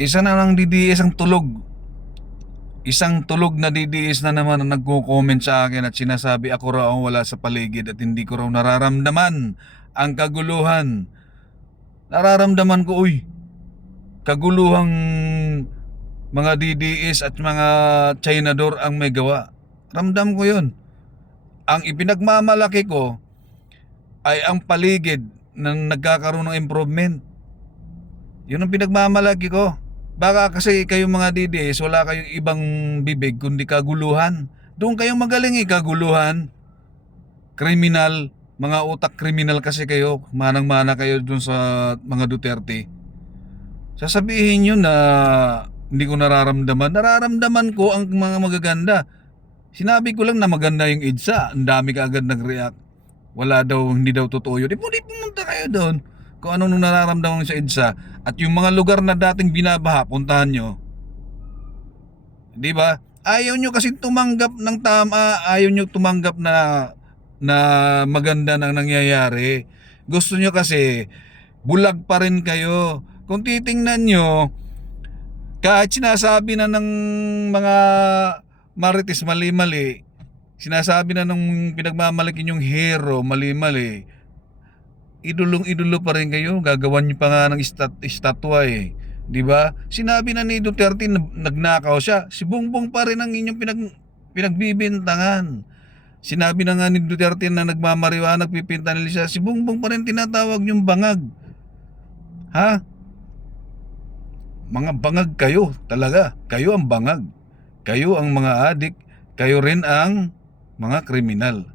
Isa na lang DDS ang tulog. Isang tulog na DDS na naman ang nagko-comment sa akin at sinasabi ako raw ang wala sa paligid at hindi ko raw nararamdaman ang kaguluhan. Nararamdaman ko, kaguluhang mga DDS at mga Chinador ang may gawa. Ramdam ko yun. Ang ipinagmamalaki ko ay ang paligid ng nagkakaroon ng improvement. Yun ang pinagmamalaki ko. Baka kasi kayong mga DDS, wala kayong ibang bibig kundi kaguluhan. Doon kayong magaling kaguluhan. Kriminal, mga utak kriminal kasi kayo. Manang-mana kayo doon sa mga Duterte. Sasabihin nyo na hindi ko nararamdaman. Nararamdaman ko ang mga magaganda. Sinabi ko lang na maganda yung EDSA. Ang dami ka agad nag-react. Wala daw, hindi daw totoo yun. Di pumunta kayo doon. Kung anong nararamdaman sa EDSA. At yung mga lugar na dating binabaha, puntahan nyo. Di ba? Ayaw nyo kasi tumanggap ng tama. Ayaw nyo tumanggap na maganda nang nangyayari. Gusto nyo kasi bulag pa rin kayo. Kung titingnan nyo, kahit sinasabi na ng mga marites mali-mali, sinasabi na ng pinagmamalaki yung hero mali-mali, idulong-idulo pa rin kayo. Gagawan nyo pa nga ng estatwa di ba? Sinabi na ni Duterte nagnakaw siya. Si Bongbong pa rin ang inyong pinagbibintangan. Sinabi na nga ni Duterte na nagmamariwa, nagpipintanil siya. Si Bongbong pa rin tinatawag yung bangag. Ha? Mga bangag kayo talaga. Kayo ang bangag. Kayo ang mga adik. Kayo rin ang mga kriminal.